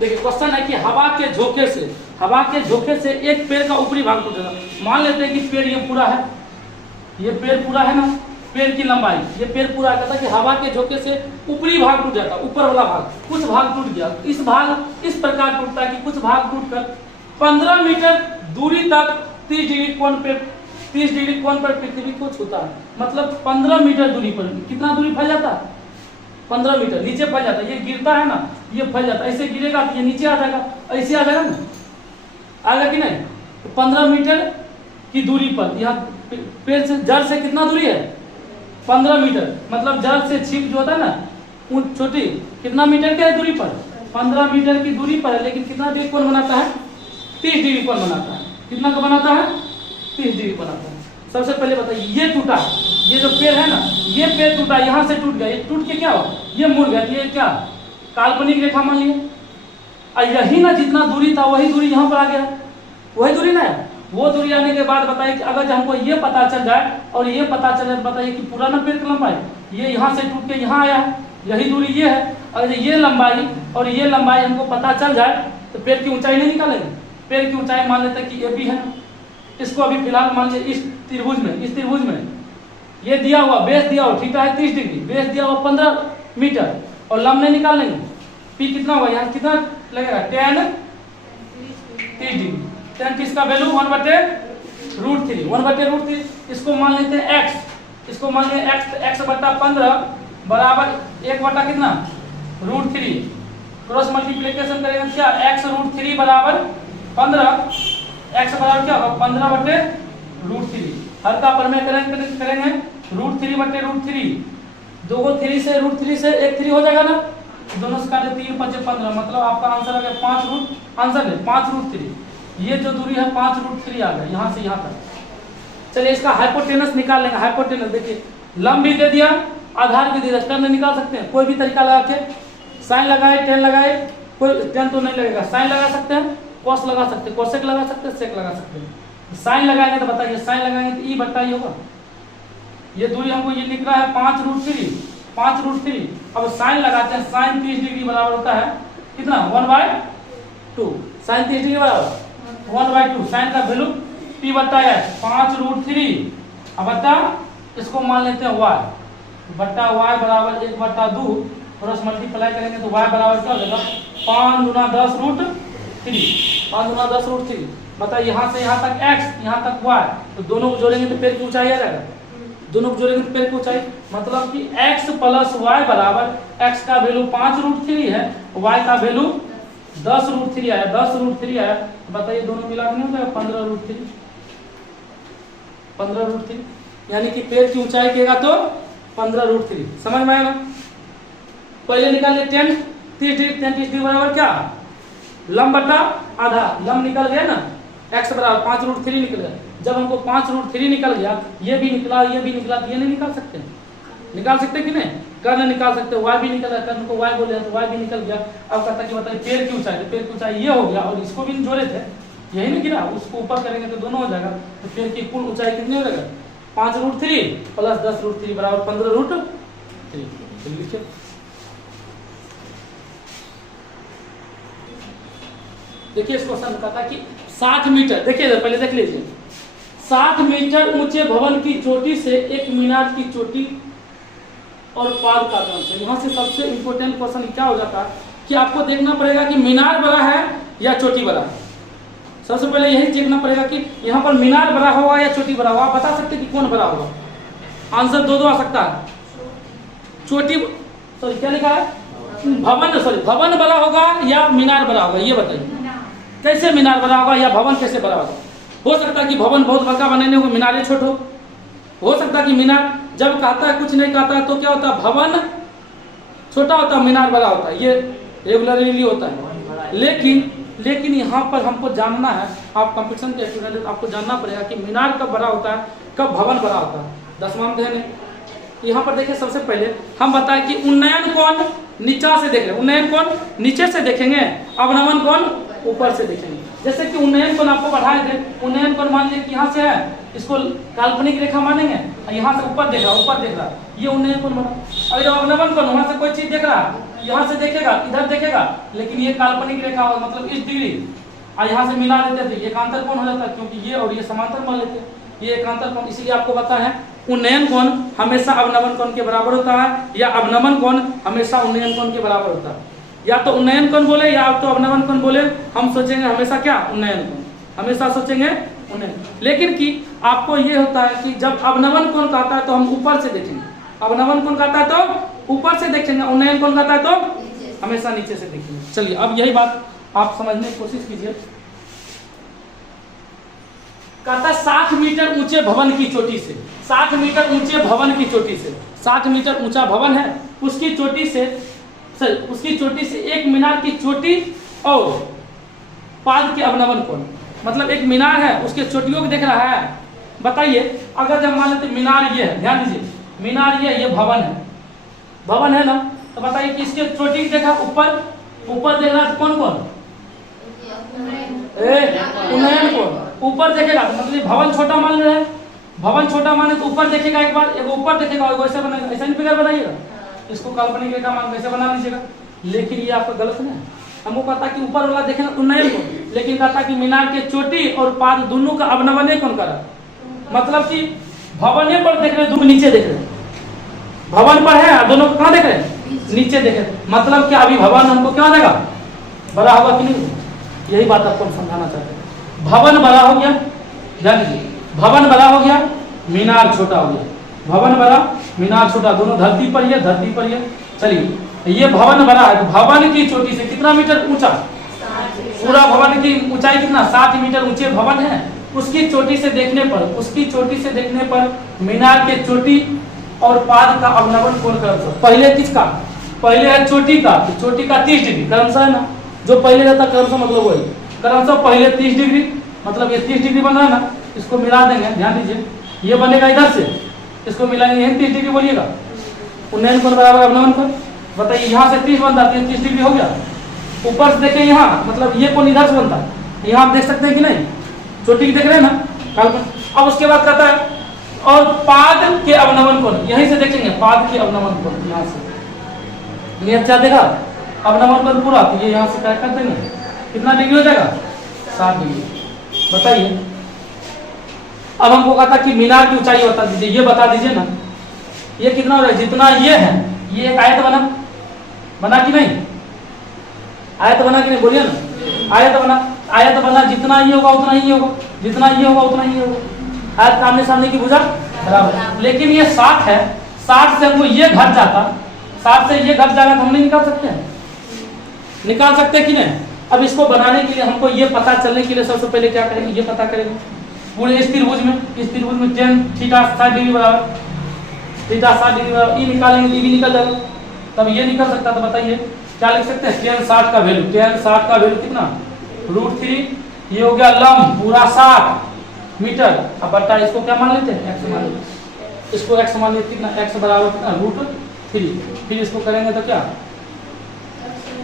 देखिए क्वेश्चन है कि हवा के झोंके से एक पेड़ का ऊपरी भाग टूटेगा। मान लेते हैं कि पेड़ ये पूरा है, ये पेड़ पूरा है ना, पेड़ की लंबाई, ये पेड़ पूरा कहता है कि हवा के झोंके से ऊपरी भाग टूट जाता, ऊपर वाला भाग, कुछ भाग टूट गया। इस भाग इस प्रकार टूटता है कि कुछ भाग टूटकर 15 मीटर दूरी तक 30 डिग्री कोण पर पृथ्वी को छूता है। मतलब 15 मीटर दूरी पर कितना दूरी फैल जाता है? 15 मीटर नीचे फैल जाता है। ये गिरता है ना, ये फैल जाता है, ऐसे गिरेगा तो ये नीचे आ जाएगा, ऐसे आ जाएगा ना, आएगा कि नहीं? तो 15 मीटर की दूरी पर, यहाँ पेड़ से जड़ से कितना दूरी है? 15 मीटर। मतलब जड़ से छिप जो होता है ना, छोटी, कितना मीटर के दूरी पर? 15 मीटर की दूरी पर है, लेकिन कितना डिग्री कोण बनाता है? 30 डिग्री कोण बनाता है। कितना का बनाता है? 30 डिग्री बनाता है। सबसे पहले बताइए, ये टूटा, ये जो पेड़ है ना, ये पेड़ टूटा, यहाँ से टूट गया, ये टूट के क्या हुआ? ये मुड़ गया। ये क्या काल्पनिक रेखा मान लिया, और यही ना जितना दूरी था वही दूरी यहाँ पर आ गया, वही दूरी ना है। वो दूरी आने के बाद बताइए कि अगर हमको ये पता चल जाए और ये पता चल जाए, बताइए कि पुराना पेड़ की लंबाई ये यहाँ से टूट के यहाँ आया है, यही दूरी ये है। अगर ये लंबाई और ये लंबाई हमको पता चल जाए तो पेड़ की ऊंचाई नहीं निकालेंगे। पेड़ की ऊंचाई मान लेते हैं कि ये भी है, इसको अभी फिलहाल मान लीजिए इस त्रिभुज में ये दिया हुआ बेस दिया हुआ, ठीक है, 30 डिग्री, बेस दिया हुआ 15 मीटर और लंबाई निकाल लेंगे। पी कितना हुआ यहाँ, कितना लगेगा? 10 30 डिग्री। 10 30 का वैल्यू 1/√3। इसको मान लेते हैं x, इसको मान लेते हैं x बटा 15 बराबर 1 बटा कितना? √3। क्रॉस मल्टीप्लिकेशन करेंगे क्या? x√3 बराबर 15, x बराबर क्या होगा? 15/√3। हर का प्रमेय करेंगे √3/√3। दो को 3 से √3 से एक 3 हो जाएगा ना, दोनों से काटे 3 5 15, मतलब आपका आंसर आ गया 5√3। ये जो दूरी है 5√3 आ गया यहाँ से यहाँ तक। चलिए इसका हाइपोटेनस निकाल लेंगे। हाइपोटेनस देखिए, लंब भी दे दिया, आधार भी दे दिया, टर्न निकाल सकते हैं कोई भी तरीका लगा के। साइन लगाए, टेन लगाए, कोई टेन तो नहीं लगेगा, साइन लगा सकते हैं, कॉस लगा सकते हैं, कोसेक लगा सकते हैं, सेक लगा सकते हैं। साइन लगाएंगे तो बताइए, साइन लगाएंगे तो ई बटा ई होगा। ये दूरी हमको ये लिख रहा है 5√3। अब साइन लगाते हैं, साइन 30 डिग्री बराबर होता है कितना? 1/2। साइन 30 डिग्री बराबर 1/2। साइन का वैल्यू p बटा है 5√3। अब बता इसको मान लेते हैं y बटा y बराबर 1/2। क्रॉस मल्टीप्लाई करेंगे तो y बराबर क्या हो जाएगा? 5 × 10√3। 5 × 10√3। बता यहाँ से यहाँ तक x, यहाँ तक y, तो दोनों को जोड़ेंगे तो पेड़ की ऊंचाई आ जाएगा। दोनों को जोड़ेंगे तो पेड़ की ऊंचाई, मतलब कि x प्लस y बराबर, x का वैल्यू 5√3 है, y का वैल्यू 10√3 आया। 10√3 आया, बताइए दोनों मिला के नहीं होगा 15√3। यानी कि पेड़ की ऊंचाई केगा तो 15√3। समझ में आया ना? पहले निकाल लिए 10 30 डिग्री बराबर क्या? लंब बटा आधा, लंब निकल गया ना, x बराबर 5√3 निकल गया। जब हमको 5√3 निकल गया, ये भी निकला, ये भी निकला, तो ये नहीं निकाल सकते? निकाल सकते कि नहीं? कर्ण निकाल सकते, y भी निकल गया, कर्ण को y बोले तो y भी निकल गया। अब कहता कि बताइए पेड़ की ऊंचाई, तो पेड़ की ऊंचाई ये हो गया और इसको भी जोड़े थे, यही नहीं गिरा, उसको ऊपर करेंगे तो दोनों हो जाएगा। तो पेड़ की कुल ऊंचाई कितनी हो जाएगा? 5√3 प्लस 10√3 बराबर 15√3। देखिए इस क्वेश्चन में कहता कि 60 मीटर, देखिए पहले देख लीजिए, 60 मीटर ऊंचे भवन की चोटी से एक मीनार की चोटी और पार का क्रम से। यहाँ से सबसे इंपॉर्टेंट क्वेश्चन क्या हो जाता है कि आपको देखना पड़ेगा कि मीनार बड़ा है या चोटी बड़ा है। सबसे पहले यही देखना पड़ेगा कि यहाँ पर मीनार बड़ा होगा या चोटी बड़ा होगा। आप बता सकते कि कौन बड़ा होगा? आंसर दो आ सकता है। चोटी, सॉरी क्या लिखा है? भवन बड़ा होगा या मीनार बड़ा होगा, ये बताइए। कैसे मीनार बड़ा होगा या भवन कैसे बड़ा होगा? हो सकता है कि भवन बहुत बड़ा बनाने होगा, मीनार छोटा हो सकता है कि मीनार जब कहता है कुछ नहीं कहता है तो क्या होता है? भवन छोटा होता है, मीनार बड़ा होता है, ये रेगुलरली होता है। लेकिन यहाँ पर हमको जानना है, आप कंपटीशन के स्टूडेंट, आपको जानना पड़ेगा कि मीनार कब बड़ा होता है, कब भवन बड़ा होता है। 10वां ध्यान है। यहाँ पर देखिए, सबसे पहले हम बताएं कि उन्नयन कोण नीचा से देख रहे हैं, उन्नयन कोण नीचे से देखेंगे, अवनमन कोण ऊपर से देखेंगे। जैसे कि उन्नयन कोण आपको बढ़ाए थे, उन्नयन कोण मान लीजिए कि यहाँ से है, इसको काल्पनिक रेखा मानेंगे, यहाँ से ऊपर देख रहा, ये उन्नयन कोण बना। अगर जब अवनमन कोण वहाँ से कोई चीज देख रहा, यहाँ से देखेगा, इधर देखेगा, लेकिन ये काल्पनिक रेखा होगा, मतलब इस डिग्री, और यहाँ से मिला देते थे, एकांतर कोण हो जाता है, क्योंकि ये और ये समांतर मान लेते हैं, ये एकांतर कोण। इसीलिए आपको पता है उन्नयन कोण हमेशा अवनमन कोण के बराबर होता है, या अवनमन कोण हमेशा उन्नयन कोण के बराबर होता है। या तो उन्नयन कोण बोले या तो अवनमन कोण बोले, हम सोचेंगे हमेशा क्या, उन्नयन कोण, हमेशा सोचेंगे उन्नयन। लेकिन कि आपको ये होता है कि जब अवनमन कोण कहता है तो हम ऊपर से देखेंगे, अवनमन कोण कहता है तो ऊपर से देखेंगे, उन्नयन कोण कहता है तो हमेशा नीचे से देखेंगे। चलिए अब यही बात आप समझने की कोशिश कीजिए। कहता 60 मीटर ऊंचे भवन की चोटी से, 60 मीटर ऊंचे भवन की चोटी से, 60 मीटर ऊंचा भवन है, उसकी चोटी से एक मीनार की चोटी और पाद के अवनमन कोण, मतलब एक मीनार है उसके चोटियों को देख रहा है। बताइए अगर जब मान लेते मीनार ये है, ध्यान दीजिए, मीनार ये भवन है ना, तो बताइए कि इसके चोटी की देखा ऊपर देख रहा तो कौन उन्नयन कोण, ऊपर देखेगा तो मतलब भवन छोटा मान रहे हैं, भवन छोटा माने तो ऊपर देखेगा, एक बार एगो ऊपर देखेगा, एगो ऐसे बनेगा, ऐसा नहीं फिगर बनाइएगा, इसको काल्पनिक रेखा मान कैसे बना लीजिएगा। लेकिन ये आपका गलत है, हमको कहता कि ऊपर वाला देखेगा उन्नयन कोण, लेकिन कहता कि मीनार के चोटी और पाद दोनों का अवनमन कौन करा, मतलब कि भवन पर देख रहे, दोनों नीचे देख रहे, भवन पर है दोनों कहाँ देख रहे, नीचे देख रहे, मतलब क्या अभी भवन हमको क्या देगा, बड़ा होगा कि नहीं, यही बात आपको समझाना चाहते हैं। भवन बड़ा हो गया, ध्यान दीजिए, भवन बड़ा हो गया, मीनार छोटा हो गया, भवन बड़ा मीनार छोटा, दोनों धरती पर ही। चलिए ये भवन बड़ा है, तो भवन की चोटी से कितना मीटर ऊंचा, पूरा भवन की ऊंचाई कितना 60 मीटर ऊंचे भवन है, उसकी चोटी से देखने पर मीनार के चोटी और पाद का अवनमन कोण क्रमशः, पहले किसका, पहले है चोटी का, तो चोटी का 30 डिग्री क्रमशः है ना, जो पहले रहता क्रमशः मतलब वही क्रमशः पहले 30 डिग्री, मतलब ये 30 डिग्री बन रहा है ना, इसको मिला देंगे, ध्यान दीजिए, ये बनेगा इधर से, इसको मिलाएंगे, यही 30 डिग्री बोलिएगा, उन्नयन कोण बराबर अवनमन कोण। बताइए यहाँ से 30 बनता है, 30 डिग्री हो गया, ऊपर से देखें यहाँ, मतलब ये कोण इधर से बनता है, यहाँ आप देख सकते हैं कि नहीं, चोटी की देख रहे हैं ना काल्पनिक। अब उसके बाद कहता है और पाद के अवनमन कोण, यहीं से देखेंगे पाद के अवनमन कोण, यहाँ से ये अच्छा देखा अवनमन कोण पूरा, तो ये यहाँ से क्या कर देंगे, कितना डिग्री हो जाएगा 60 डिग्री। बताइए अब हमको कहता कि मीनार की ऊंचाई बता दीजिए, ये बता दीजिए ना, ये कितना हो रहा है, जितना ये है, ये एक आयत बना कि नहीं, आयत बना कि नहीं, बोलिए ना, आयत बना, जितना ये होगा उतना ही होगा, जितना ये होगा उतना ही होगा, आयत सामने सामने की भुजा बराबर। लेकिन ये 60 है, 60 से हमको ये घट जाता, 60 से ये घट जाएगा तो हम नहीं निकाल सकते कि नहीं। अब इसको बनाने के लिए हमको ये पता चलने के लिए सबसे पहले क्या करेंगे, ये पता करेंगे पूरे इस त्रिभुज में tan थीटा 60 डिग्री बराबर, थीटा 60 डिग्री बराबर, ये निकालेंगे, ये भी निकल जाएगा, तब ये निकल सकता। तो बताइए क्या लिख सकते हैं, tan 60 का वैल्यू, tan 60 का वैल्यू कितना, √3, ये हो गया लंब पूरा 60 मीटर, अब बटा इसको क्या मान लेते हैं, x मान लेते हैं, इसको x मान लेते कितना, x बराबर कितना √3, फिर इसको करेंगे तो क्या,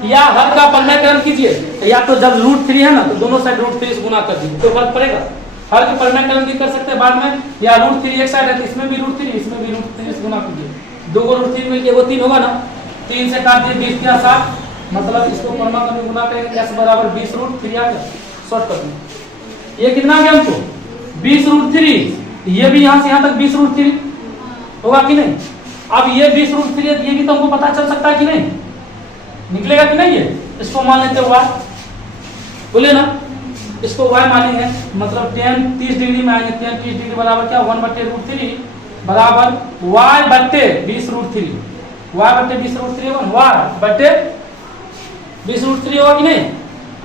या हर का परिमाणीकरण कीजिए, या तो जब √3 है ना तो दोनों साइड √3 से गुना कर दीजिए, तो फर्क पड़ेगा, हर के परिमाणीकरण भी कर सकते हैं बाद में, या √3 एक साइड है तो इसमें भी √3, इसमें भी √3 से गुना कीजिए, दो को √3 में एगो 3 होगा ना, 3 से काट दिए 20 या 60, मतलब इसको परिमाण में गुना करेंगे, x बराबर 20 √3 आ गया, शॉर्टकट में ये कितना आ गया हमको 20 √3, ये भी यहाँ से यहाँ तक 20 √3 होगा कि नहीं। अब ये 20 √3 ये भी तो हमको पता चल सकता है कि नहीं, निकलेगा कि नहीं, ये इसको मान लेते हैं y, बोलिए ना, इसको y मानेंगे, मतलब tan 30 डिग्री में आएंगे, tan 30 डिग्री बराबर क्या 1/√3 बराबर y बट्टे 20 √3, y बट्टे 20 √3 होगा, y बट्टे 20 √3 होगा कि नहीं,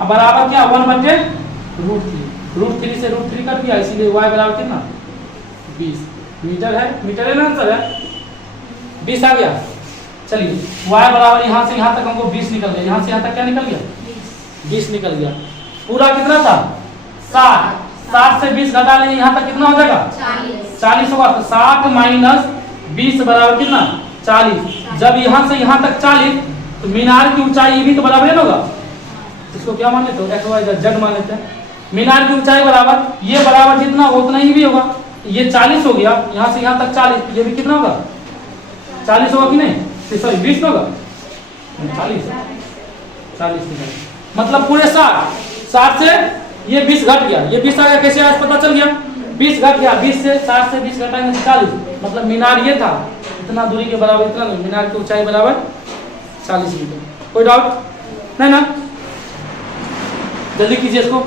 अब बराबर क्या 1/√3 से √3 कट गया, इसीलिए y बराबर कितना 20 मीटर है ना, आंसर है 20 आ गया। चलिए y बराबर यहाँ से यहाँ तक हमको 20 निकल गया, यहाँ से यहाँ तक क्या निकल गया 20 निकल गया, पूरा कितना था 60 से 20 घटा लेंगे, यहाँ तक कितना हो जाएगा 40 होगा, तो 60 माइनस 20 बराबर कितना 40, जब यहाँ से यहाँ तक 40 तो मीनार की ऊंचाई भी तो बराबर होगा, इसको क्या मान लेते हो, x y z मान लेते हैं, मीनार की ऊंचाई बराबर ये बराबर जितना हो उतना ही भी होगा। ये 40 हो गया, यहाँ से यहाँ तक 40, ये भी कितना होगा 40 होगा कि नहीं, सॉरी 20 होगा 40 मतलब पूरे 60 से ये 20 घट गया, ये 20 आ गया, कैसे आज पता चल गया 20 घट गया, 20 से 60 से 20 घटाएंगे 40, मतलब मीनार ये था इतना दूरी के बराबर, इतना नहीं, मीनार की ऊंचाई बराबर 40 मीटर। कोई डाउट नहीं ना, जल्दी कीजिए इसको।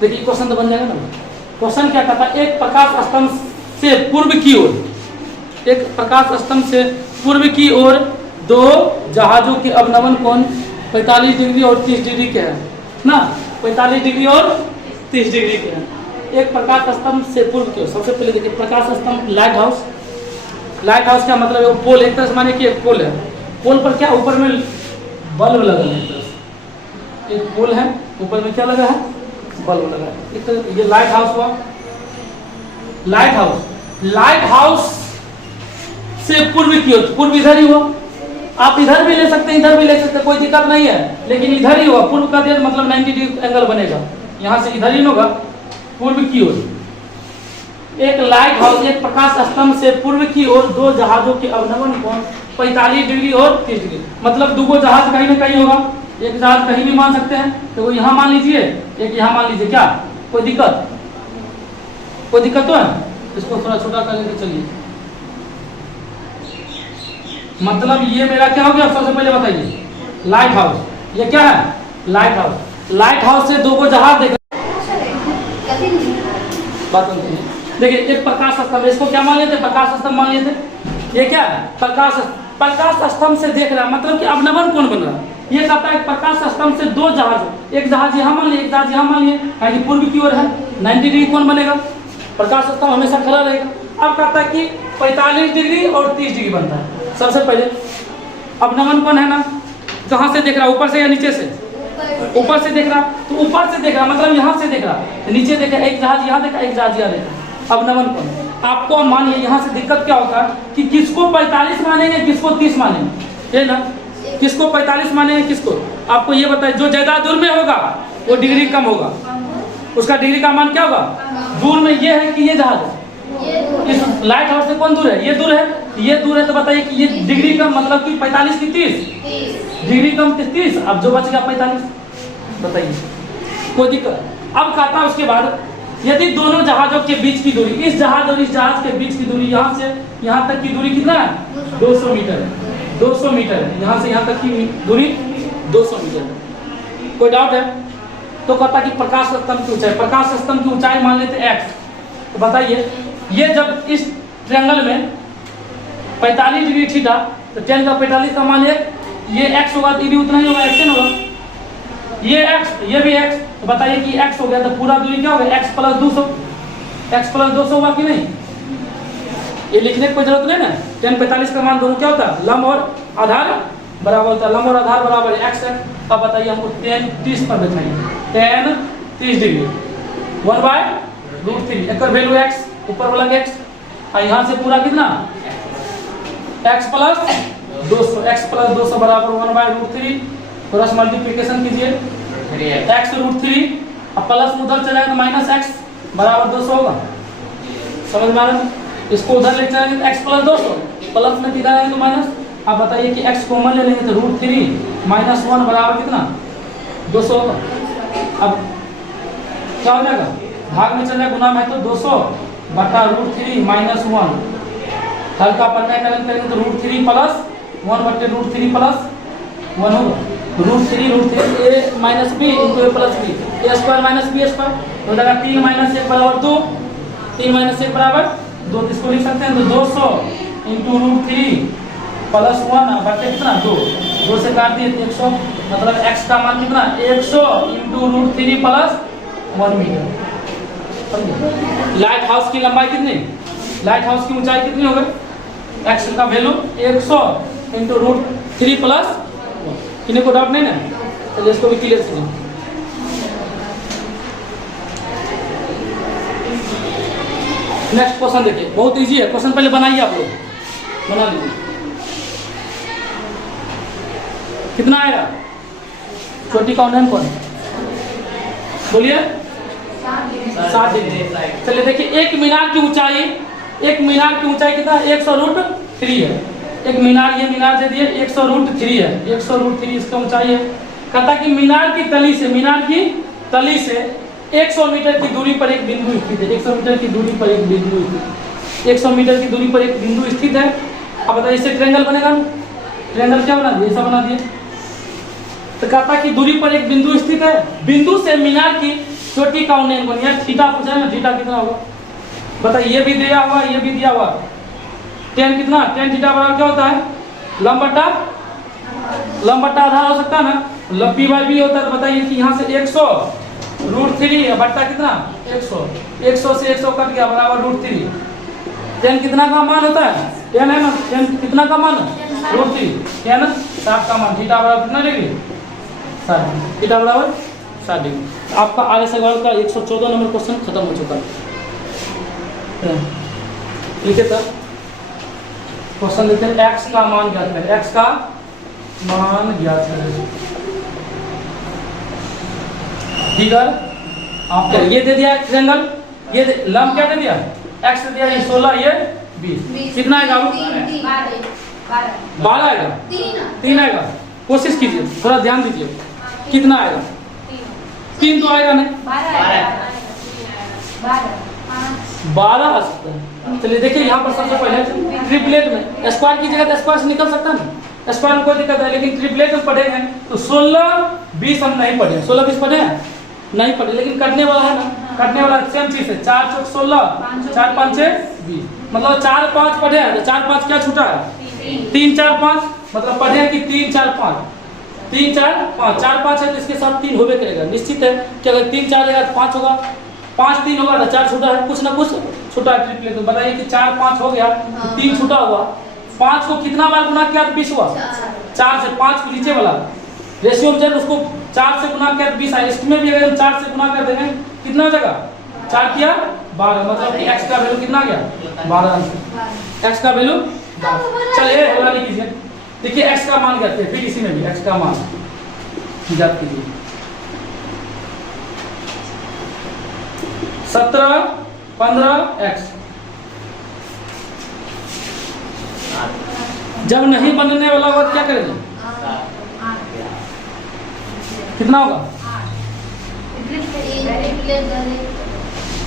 देखिए क्वेश्चन तो बन जाएगा ना। क्वेश्चन क्या कहता है, एक प्रकाश स्तंभ से पूर्व की ओर, एक प्रकाश स्तंभ से पूर्व की ओर दो जहाजों के अवनमन कोण 45 डिग्री और 30 डिग्री के हैं ना, 45 डिग्री और 30 डिग्री के हैं। एक प्रकाश स्तंभ से पूर्व की ओर, सबसे पहले देखिए प्रकाश स्तंभ लाइट हाउस, लाइट हाउस का मतलब है वो पोल, एक तरह से माने कि एक पोल है, पोल पर क्या ऊपर में बल्ब लगा है, एक पोल है ऊपर में क्या लगा है बल्ब लगा है, एक तरह ये लाइट हाउस हुआ। लाइट हाउस, लाइट हाउस से पूर्व की ओर, पूर्व इधर ही हुआ, आप इधर भी ले सकते हैं इधर भी ले सकते हैं, कोई दिक्कत नहीं है, लेकिन इधर ही हुआ, पूर्व का दिया मतलब 90 डिग्री एंगल बनेगा, यहाँ से इधर ही होगा पूर्व की ओर। एक लाइट हाउस, एक प्रकाश स्तंभ से पूर्व की ओर दो जहाजों के अवनमन कोण 45 डिग्री और 30 डिग्री, मतलब दो जहाज कहीं ना कहीं होगा, एक जहाज कहीं भी मान सकते हैं, तो वो यहाँ मान लीजिए एक यहाँ मान लीजिए, क्या कोई दिक्कत, कोई दिक्कत तो है, इसको थोड़ा छोटा कर लेके चलिए। मतलब ये मेरा क्या हो गया, सबसे पहले बताइए लाइट हाउस, ये क्या है लाइट हाउस, लाइट हाउस से दो जहाज देखा बात होती है। देखिए एक प्रकाश स्तंभ, इसको क्या मान लेते प्रकाश स्तंभ मान लेते, ये क्या है प्रकाश स्तंभ से देख रहा है, मतलब कि अवनमन कौन बन रहा है, ये कहता है प्रकाश स्तंभ से दो जहाज, एक जहाज यहाँ मान लिए एक जहाज यहाँ मान लिए, यानी पूर्व की ओर है 90 डिग्री कौन बनेगा, प्रकाश स्तंभ हमेशा खड़ा रहेगा। अब कहता है कि 45 डिग्री और 30 डिग्री बनता है। सबसे पहले अवनमन कौन है ना, कहाँ से देख रहा, ऊपर से या नीचे से, ऊपर से देख रहा, तो ऊपर से देख रहा मतलब यहाँ से देख रहा, नीचे देखा एक जहाज यहाँ देखा एक जहाज यहाँ देखा, अवनमन कौन। आपको मानिए यहाँ से दिक्कत क्या होता है कि किसको 45 मानेंगे किसको 30 मानेंगे, ये ना किसको 45 मानेंगे किसको, आपको ये बताए जो ज्यादा दूर में होगा वो डिग्री कम होगा, उसका डिग्री का मान क्या होगा, दूर में ये है कि ये जहाज है, इस लाइट हाउस से कौन दूर है, ये दूर है, ये दूर है, तो बताइए कि ये डिग्री कम मतलब कि 45 की 30 डिग्री कम 30, अब जो बचेगा 45, बताइए कोई दिक्कत। अब कहता है उसके बाद यदि दोनों जहाजों के बीच की दूरी, इस जहाज और इस जहाज के बीच की दूरी यहाँ से यहाँ तक की दूरी कितना है 200 मीटर है, 200 मीटर है, यहाँ से यहाँ तक की दूरी 200 मीटर है। कोई डाउट है, तो कहता कि प्रकाश स्तंभ की ऊंचाई, प्रकाश स्तंभ की ऊंचाई मान लेते x, तो बताइए ये जब इस ट्रायंगल में 45 डिग्री थीटा, तो tan का 45 का मान ये x होगा, तो ये भी उतना ही होगा, x होगा, ये x ये भी x, तो बताइए कि x हो गया तो पूरा दूरी क्या होगा x प्लस 200, x प्लस 200 होगा कि नहीं, ये लिखने की कोई जरूरत नहीं ना, tan 45 का मान दोनों क्या होता है लंब और आधार बराबर होता है, लंब और आधार बराबर x है। अब बताइए हमको tan 30 पर दिखाइए, tan 30 डिग्री 1/√3, एक वैल्यू x ऊपर वाला x, और यहाँ से पूरा कितना x प्लस 200 बराबर 1/√3, थोड़ा सा मल्टीप्लिकेशन कीजिए x√3, अब प्लस में उधर चला जाएगा माइनस x बराबर 200 होगा, समझ में आ रहा है, इसको उधर ले चलेंगे तो x प्लस 200, प्लस में किधर आएगा तो माइनस, आप बताइए कि x कॉमन ले लेंगे तो √3 माइनस 1 बराबर कितना 200 होगा। अब क्या हो जाएगा, भाग में चल जाएगा, गुना में है तो 200 बटा √3 माइनस 1, हल्का पन्ना करेंगे तो √3 प्लस 1 बटे √3 प्लस 1 होगा, √3 a minus B into A plus B, A square minus B square हो जाएगा, 3 माइनस 1 बराबर 2, 3 माइनस 1 बराबर 2, इसको लिख सकते हैं तो 200 इंटू √3 प्लस 1 बटे कितना 2 से काट दिए 100, मतलब x का मान कितना 100 इंटू √3 प्लस 1 मीटर। लाइट हाउस की लंबाई कितनी, लाइट हाउस की ऊंचाई कितनी हो गई, x का वैल्यू 100 इंटू √3 प्लस, किन्हीं को डाउट नहीं ना, चलिए इसको भी क्लियर कीजिए। नेक्स्ट क्वेश्चन देखिए, बहुत इजी है क्वेश्चन, पहले बनाइए आप लोग, बना लीजिए, कितना आएगा चोटी का औंधन कौन है? बोलिए 7 डिग्री। चलिए देखिए एक मीनार की ऊंचाई कितना है? 100√3 है। एक मीनार, ये मीनार दे दिए 100√3 है, 100√3 इसका ऊंचाई है। कहता कि मीनार की तली से 100 मीटर की दूरी पर एक बिंदु स्थित है। 100 मीटर की दूरी पर एक बिंदु स्थित है। 100 मीटर की दूरी पर एक बिंदु स्थित है। अब बताइए इससे ट्रायंगल बनेगा। ट्रायंगल क्या बना दिए? ऐसा बना दिए। तो कहता कि दूरी पर एक बिंदु स्थित है, बिंदु से मीनार की चोटी का औंधन कोण, यार थीटा पूछा है ना, थीटा कितना होगा बताइए? ये भी दिया हुआ, ये भी दिया हुआ। tan कितना? tan थीटा बराबर क्या होता है? लंब बट्टा आधार हो सकता है ना, p/b होता है। तो बताइए कि यहाँ से 100√3 बट्टा कितना? 100 से 100 कट गया बराबर √3। tan कितना का मान होता है? tan है ना, tan कितना का मान? √3। tan 60 का मान, थीटा बराबर कितना डिग्री? 60। थीटा बराबर 60 डिग्री। आपका आर्य सवाल का 114 नंबर क्वेश्चन खत्म हो चुका है। ठीक है सर, क्वेश्चन लिखते हैं x का मान ज्ञात करें। x का मान ज्ञात करें। ठीक है, आप ये दे दिया ट्रायंगल, ये लंब क्या दे दिया? x दे दिया, ये 16, ये 20। कितना आएगा? 12 आएगा, 3 आएगा। कोशिश कीजिए, थोड़ा ध्यान दीजिए, कितना आएगा? 3 तो आएगा नहीं, 12 आ सकता है। चलिए देखिए यहाँ पर सबसे पहले ट्रिपलेट में स्क्वायर की जगह तो स्क्वायर से निकल सकता है, स्क्वायर में कोई दिक्कत है, लेकिन ट्रिपलेट में पढ़े हैं तो 16-20 हम नहीं पढ़े। 16-20 पढ़े हैं? नहीं पढ़े, लेकिन कटने वाला है ना, कटने वाला सेम चीज है। 4 चौक 16, 4 5 6 20, मतलब 4 5 पढ़े हैं तो 4 5 क्या छूटा है? 3 4 5, मतलब पढ़े हैं कि 3 4 5, 3 4 5, 4 5 है तो इसके साथ 3 होबे करेगा। निश्चित है कि अगर 3 4 रहेगा तो 5 होगा, 5 3 होगा तो 4 छूटा है, कुछ ना कुछ छूटा है ट्रिपलेट में। बताइए कि 4 5 हो गया तो 3 छूटा हुआ। 5 को कितना बार गुना किया तो 20 हुआ? 4 से 5 को नीचे वाला रेशियो में उसको 4 से गुना किया तो 20 आया। इसमें भी अगर हम 4 से गुना कर देंगे कितना हो जाएगा? 4 किया 12, मतलब कि x का वैल्यू कितना गया? 12। x का वैल्यू 12। चलिए हल नहीं कीजिए। देखिए x का मान ज्ञात है, फिर इसी में भी x का मान ज्ञात कीजिए। 17 15 x। जब नहीं बनने वाला होगा क्या करेंगे? कितना होगा?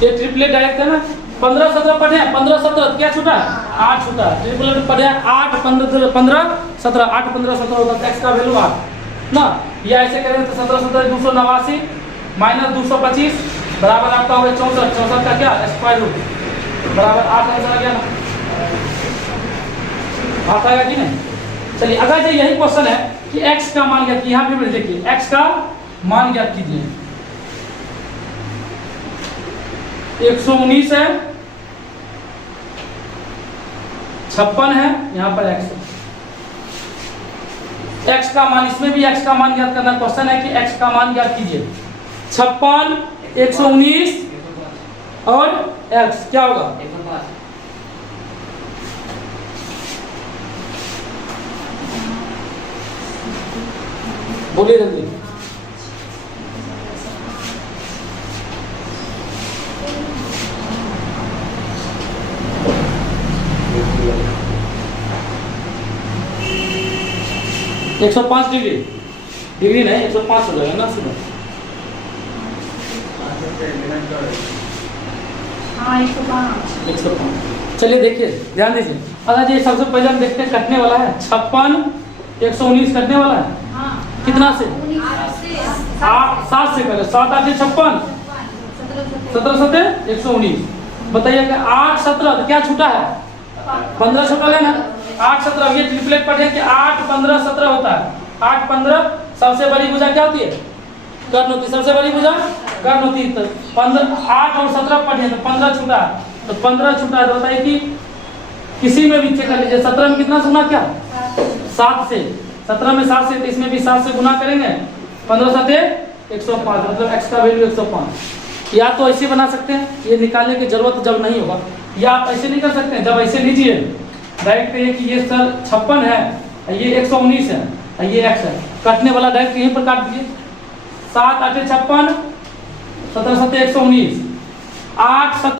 ये ट्रिपलेट डायरेक्ट है ना। 15 17 पढ़े हैं, 15 17 क्या छूटा? 8 छूटा। ट्रिपलेट पढ़े 8 15 15 17, 8 15 17 होगा, x का वैल्यू 8 ना। ये ऐसे करेंगे तो 17 17 289 माइनस 225 बराबर आपका होगा 64। 64 का क्या? स्क्वायर रूट बराबर 8 आंसर आ गया ना, 8 आएगा कि नहीं? चलिए अगर जो यही क्वेश्चन है कि x का मान ज्ञात, यहाँ पे देखिए x का मान ज्ञात कीजिए। 119 है, 56 है, यहाँ पर x है। x का मान, इसमें भी x का मान ज्ञात करना क्वेश्चन है कि x का मान ज्ञात कीजिए। 56 119 और x क्या होगा? 105। बोलिए जल्दी। एक 105 डिग्री नहीं, 105 हो जाएगा ना सुनो। हाँ 105। चलिए देखिए ध्यान दीजिए, अगर ये सबसे पहले हम देखते हैं कटने वाला है 56 119 कटने वाला है। कितना से? 7 से करे, 7 8 56, 17 7 119। बताइए कि 8 17 तो क्या छूटा है? 15 छूटा लेना। 8 17 ये ट्रिपलेट पढ़े कि 8 15 17 होता है। 8 15 सबसे बड़ी भुजा क्या होती है? कर्ण होती है। सबसे बड़ी भुजा कर्ण होती है। तो 15 8 और 17 पढ़े तो 15 छूटा, तो 15 छूटा तो बताइए कि किसी में भी चेक कर लीजिए। 17 में कितना गुना क्या? 7 से। 17 में 7 से, तो इसमें भी 7 से गुना करेंगे। 15 7 105, मतलब x का वैल्यू 105। या तो ऐसे बना सकते हैं, ये निकालने की जरूरत जब नहीं होगा, या आप ऐसे नहीं कर सकते हैं। जब ऐसे लीजिए डायरेक्ट ये कि ये सर 56 है, ये 119 है, ये x है, कटने वाला डायरेक्ट यहीं पर काट दीजिए। 7 8 56, 17 7 119, 8 7